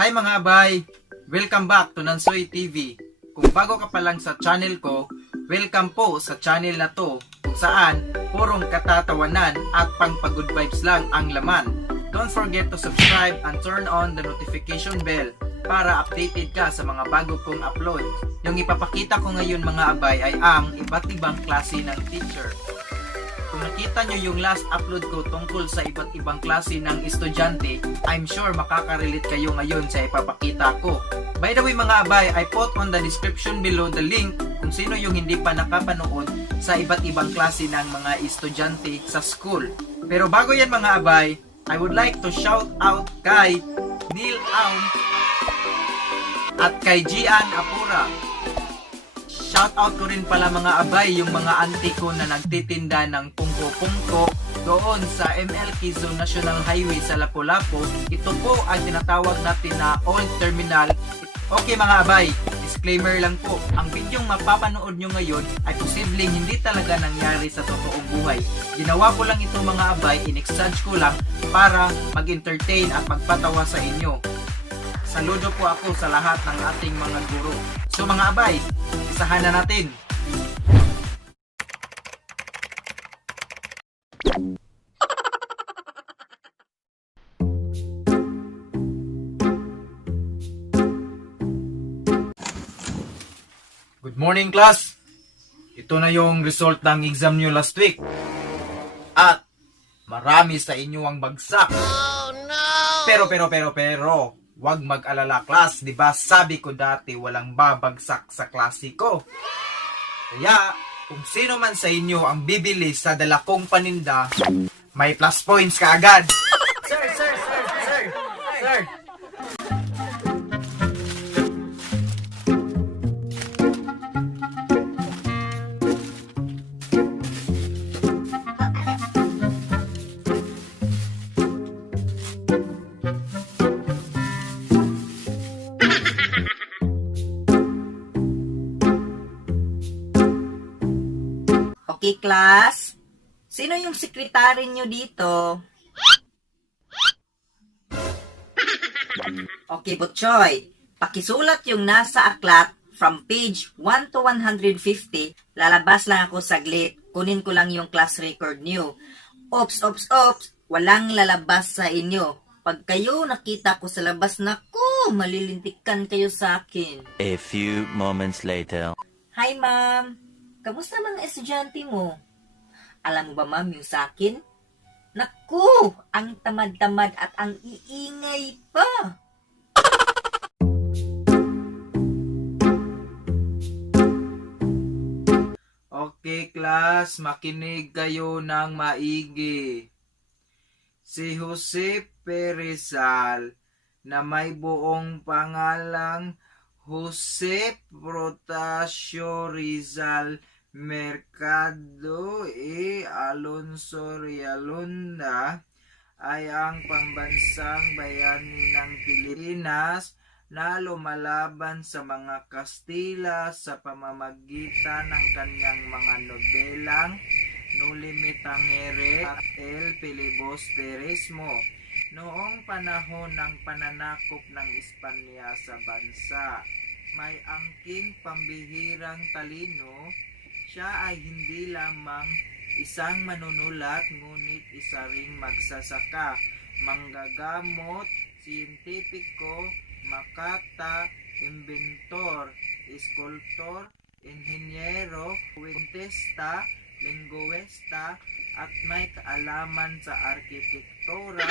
Hi mga abay! Welcome back to Nansoy TV. Kung bago ka pa lang sa channel ko, welcome po sa channel na to kung saan purong katatawanan at pang-good vibes lang ang laman. Don't forget to subscribe and turn on the notification bell para updated ka sa mga bago kong upload. Yung ipapakita ko ngayon mga abay ay ang iba't ibang klase ng teacher. Kung nakita nyo yung last upload ko tungkol sa iba't ibang klase ng estudyante, I'm sure makaka-relate kayo ngayon sa ipapakita ko. By the way mga abay, I put on the description below the link kung sino yung hindi pa nakapanood sa iba't ibang klase ng mga estudyante sa school. Pero bago yan mga abay, I would like to shout out kay Neil Aum at kay Gian Apura. Shoutout ko rin pala mga abay yung mga auntie ko na nagtitinda ng pungko-pungko doon sa ML Quezon National Highway sa Lapu-Lapu. Ito po ang tinatawag natin na Old Terminal. Okay mga abay, disclaimer lang po, ang bidyong mapapanood nyo ngayon ay posibleng hindi talaga nangyari sa totoong buhay. Ginawa ko lang ito mga abay, in-exage ko lang para mag-entertain at magpatawa sa inyo. Saludo po ako sa lahat ng ating mga guro. So mga abay, isahan na natin. Good morning class! Ito na yung result ng exam nyo last week. At marami sa inyo ang bagsak. Oh no! Pero, wag mag-alala class, 'di ba? Sabi ko dati walang babagsak sa klase ko. Kaya, kung sino man sa inyo ang bibili sa dala kong paninda, may plus points ka agad. Sir. Okay, class? Sino yung sekretary nyo dito? Okay, Butchoy. Pakisulat yung nasa aklat from page 1 to 150. Lalabas lang ako saglit. Kunin ko lang yung class record nyo. Ops. Walang lalabas sa inyo. Pag kayo nakita ko sa labas, naku, malilintikan kayo sa akin. A few moments later. Hi, ma'am. Kamusta mga estudyante mo? Alam mo ba, ma'am, yung sa akin? Naku! Ang tamad-tamad at ang iingay pa! Okay class, makinig kayo ng maigi. Si Jose Perizal na may buong pangalang Jose Protasio Rizal Mercado Alonso Realunda ay ang pambansang bayani ng Pilipinas na lumalaban sa mga Kastila sa pamamagitan ng kanyang mga nobelang Noli Me Tangere at El Filibusterismo noong panahon ng pananakop ng Espanya sa bansa. May angking pambihirang talino, siya ay hindi lamang isang manunulat ngunit isa ring magsasaka, manggagamot, siyentipiko, makata, imbentor, eskultor, inhenyero, kwentista, linguista, at may kaalaman sa arkitektura.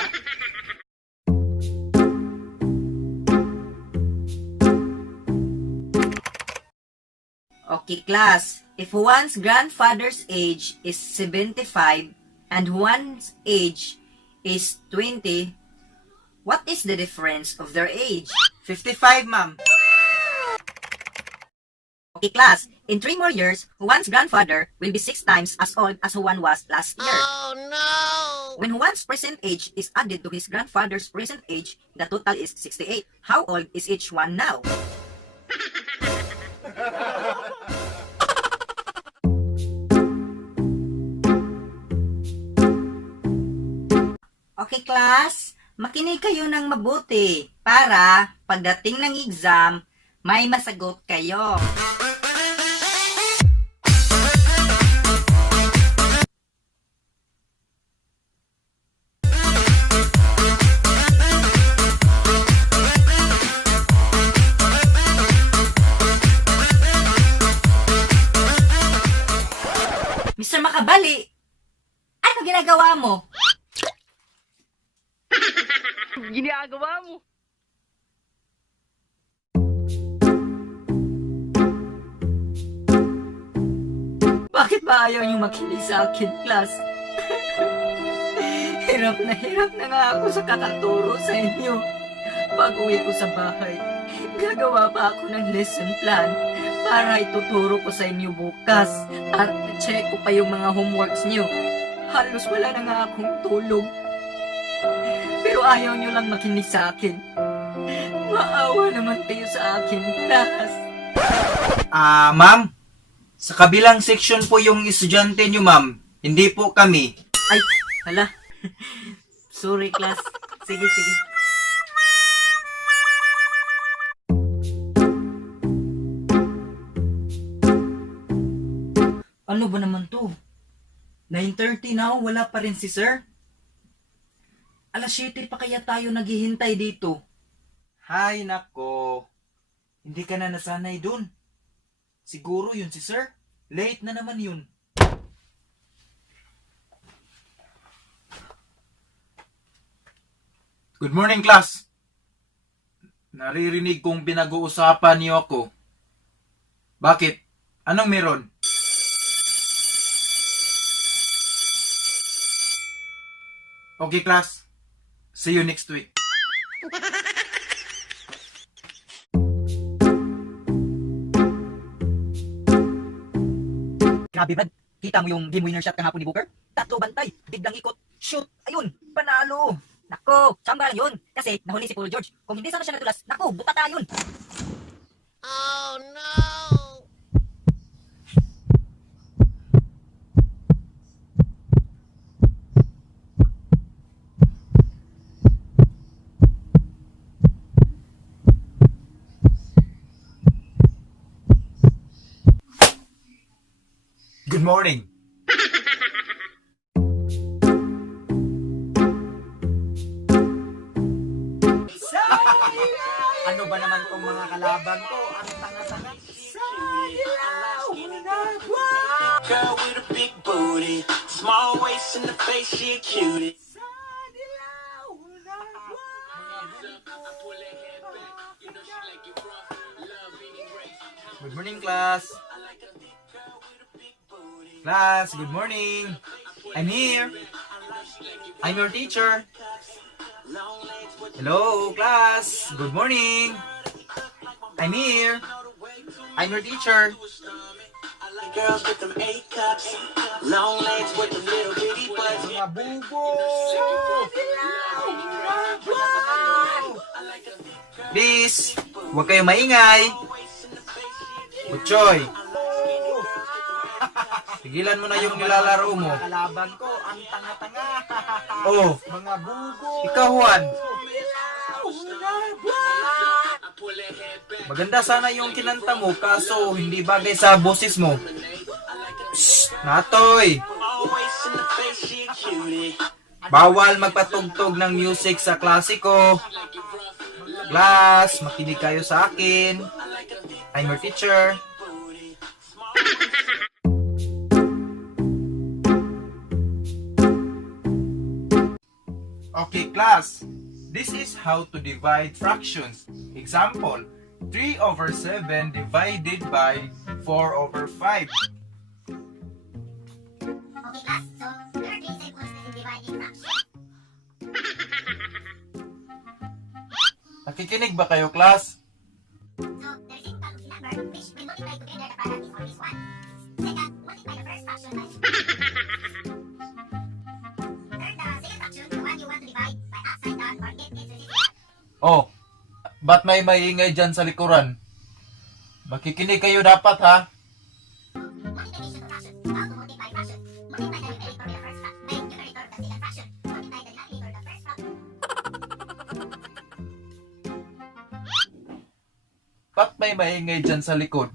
Okay, class. If one's grandfather's age is 75 and one's age is 20, what is the difference of their age? 55 ma'am. Okay, class. In 3 more years, Juan's grandfather will be 6 times as old as Juan was last year. Oh, no! When Juan's present age is added to his grandfather's present age, the total is 68. How old is each one now? Okay, class. makinig kayo ng mabuti para pagdating ng exam, may masagot kayo. Mr. Makabali, ano ginagawa mo? Ginagawa mo. Bakit ba ayaw niyong makinig sa akin, class? hirap na nga ako sa kakaturo sa inyo. Pag-uwi ko sa bahay, gagawa pa ako ng lesson plan para ituturo ko sa inyo bukas at check ko pa yung mga homeworks niyo. Halos wala na nga akong tulog. Pero ayaw niyo lang makinig sa akin. Maawa naman kayo sa akin, class. Ma'am, sa kabilang section po yung estudyante nyo, ma'am. Hindi po kami. Ay, hala. Sorry, class. Sige. Ano ba naman to? 9:30 na, wala pa rin si sir. Alas 7 pa kaya tayo naghihintay dito. Hay nako. Hindi ka na nasanay dun. Siguro yun si sir. Late na naman yun. Good morning, class. Naririnig kong pinag-uusapan niyo ako. Bakit? Anong meron? Okay, class. See you next week. Grabe, Brad. Kita mo yung game winner shot kahapon ni Booker? 3 bantay, biglang ikot, shoot, ayun, panalo. Nako, tsamba lang yun. Kasi nahuli si Paul George. Kung hindi sana siya natulas, nako, butata yun. Oh no! Good morning. Ano ba naman tong mga kalaban ko? Ang tanga-tanga. Girl with a big booty, small waist in the face, she a cutie. Good morning, class. Class, good morning. I'm here. I'm your teacher. Hello, class. Good morning. I'm here. I'm your teacher. Girls with them A cups, long legs with them little bitty butts. Mga bubo! Please, huwag kayong maingay. Butchoy. Tigilan mo na yung nilalaro mo. Kalaban ko, ang tanga-tanga. Oh, Mga bugo. ikaw, Juan. Maganda sana yung kinanta mo, kaso hindi bagay sa boses mo. Shh, Natoy! Always in the face, she a cutie. Bawal magpatugtog ng music sa klasiko. Class, makinig kayo sa akin. I'm your teacher. Okay, class. This is how to divide fractions. Example, 3/7 divided by 4/5. Okay, class. So, there are 3 simple ways to divide a fraction. Nakikinig ba kayo, class? So, the reciprocal of the number, which will multiply together the product is always 1. Second, multiply the first fraction by third, the second fraction, the one you want to divide by upside down or get its reciprocal. Oh, ba't may maingay dyan sa likuran? Makikinig kayo dapat, ha? Multiplication of fractions. How to multiply fractions? Multiply the numerator by the first fraction. By numerator of the second fraction. Multiply the denominator of the first fraction. Ba't may maingay dyan sa likod?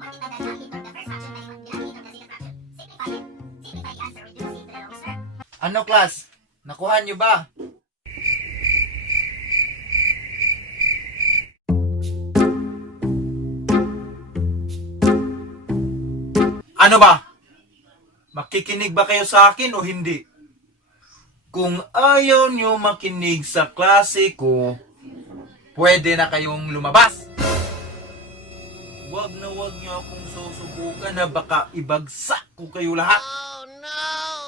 Multiply the value from the first fraction by the value of the second fraction. Simplify it. Simplify the answer, reduce it to the lowest term. Ano class? Nakuha nyo ba? Ano ba? Makikinig ba kayo sa akin o hindi? Kung ayaw nyo makinig sa klase ko, pwede na kayong lumabas. Wag na wag nyo akong susubukan na baka ibagsak ko kayo lahat. Oh no!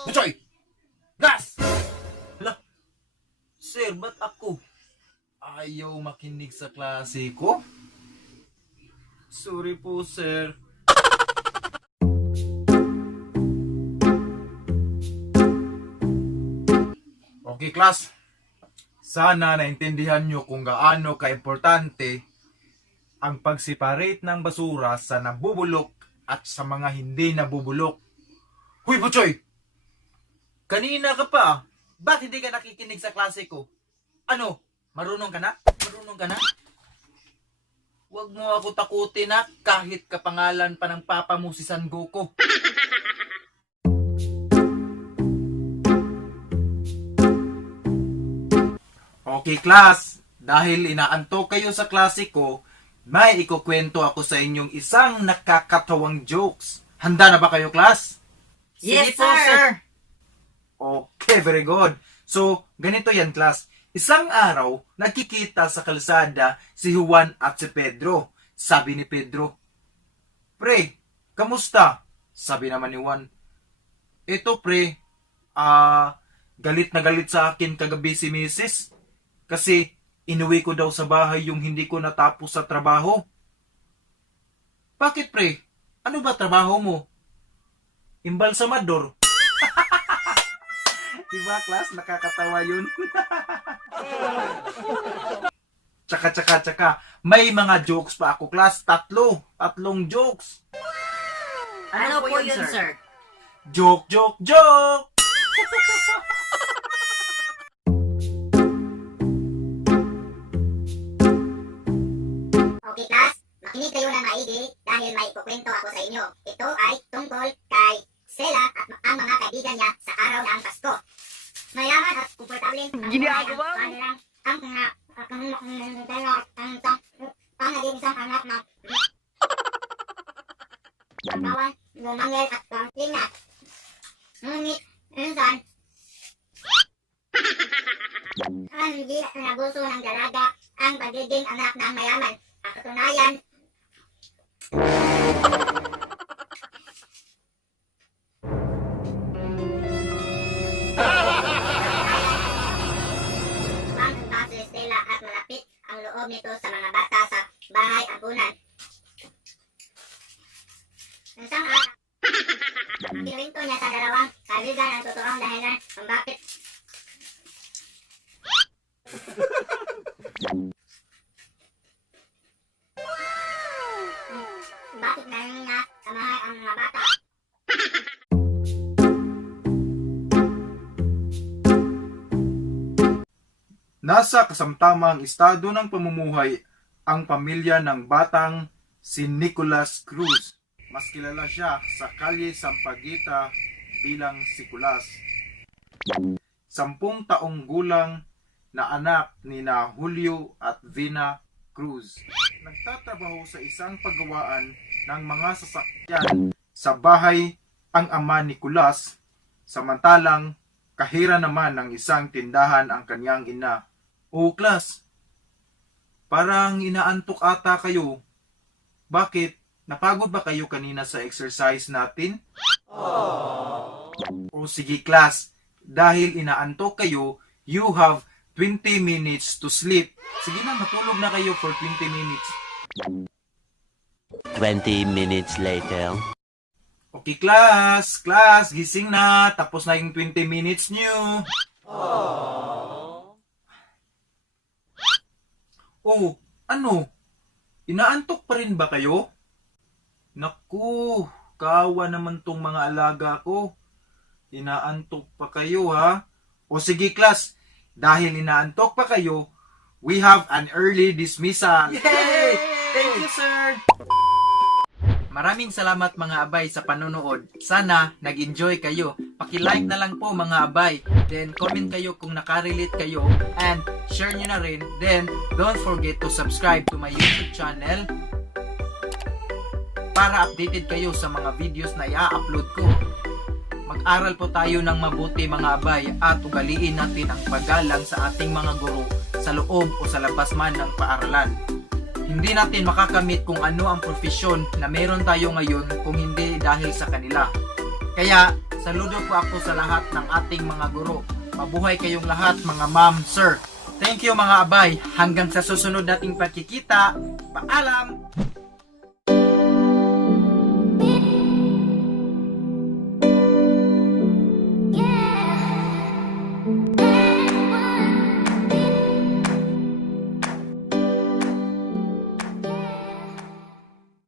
Buchoy! Gas! Hala, sir, ba't ako? Ayaw makinig sa klase ko? Sorry po, sir. Okay, class. Sana naintindihan nyo kung gaano ka-importante ang pag-separate ng basura sa nabubulok at sa mga hindi nabubulok. Huy, Buchoy! Kanina ka pa. Ba't hindi ka nakikinig sa klase ko? Ano? Marunong ka na? Marunong ka na? Huwag mo ako takutin na kahit kapangalan pa ng papa mo si San Goku. Okay, class. Dahil inaantok kayo sa klase ko, may ikukwento ako sa inyong isang nakakatawang jokes. Handa na ba kayo, class? Yes, Sige po, sir. Okay, very good. So, ganito yan, class. Isang araw, nagkikita sa kalsada si Juan at si Pedro. Sabi ni Pedro, "Pre, kamusta?" Sabi naman ni Juan, "Eto, pre, galit na galit sa akin kagabi si Mrs. Kasi inuwi ko daw sa bahay yung hindi ko natapos sa trabaho." "Bakit, pre? Ano ba trabaho mo?" "Imbalsamador." Diba, class? Nakakatawa yun. Tsaka. May mga jokes pa ako, class. Tatlong jokes. Ano po yun, sir? Joke! Okay, class. Makinig kayo ng maigi dahil may ikukwento ako sa inyo. Ito ay tungkol kay Stella at ang mga kaibigan niya sa araw ng Pasko. Mayaman at komportableng Ginagawa mo? ang naging isang anak ng pagkawan, lumangil at pangkingat. Ngunit, minsan, hindi nagusto ng dalaga ang pagiging anak ng mayaman. Ang katunayan, ang si Stella at malapit ang loob nito sa mga bata sa bahay ampunan. Isang araw, kinuwento niya sa dalawang kaibigan ang totoong dahilan kung bakit galing niya sa bahay ang mga bata. Nasa kasamtamang estado ng pamumuhay ang pamilya ng batang si Nicolas Cruz. Mas kilala siya sa kalye Sampaguita bilang si Kulas. 10 taong gulang na anak ni na Julio at Vina Cruz. Nagtatrabaho sa isang paggawaan ng mga sasakyan sa bahay ang ama ni Kulas, samantalang kahira naman ng isang tindahan ang kanyang ina. "O, Klas, parang inaantok ata kayo. Bakit? Napagod ba kayo kanina sa exercise natin?" "O sige, Klas, dahil inaantok kayo, you have 20 minutes to sleep. Sige na, matulog na kayo for 20 minutes. 20 minutes later. Okay, class, gising na. Tapos na yung 20 minutes nyo. Oh, ano? Inaantok pa rin ba kayo? Naku, kawa naman tong mga alaga ko. Inaantok pa kayo, ha? O sige, class, dahil inaantok pa kayo, we have an early dismissal. Yay! Thank you, sir! Maraming salamat mga abay sa panonood. Sana nag-enjoy kayo. Paki-like na lang po mga abay. Then comment kayo kung nakarelate kayo. And share nyo na rin. Then don't forget to subscribe to my YouTube channel para updated kayo sa mga videos na i-upload ko. Mag-aral po tayo ng mabuti mga abay at ugaliin natin ang paggalang sa ating mga guro sa loob o sa labas man ng paaralan. Hindi natin makakamit kung ano ang profesyon na meron tayo ngayon kung hindi dahil sa kanila. Kaya, saludo po ako sa lahat ng ating mga guro. Mabuhay kayong lahat mga ma'am, sir. Thank you mga abay. Hanggang sa susunod nating pagkikita. Paalam!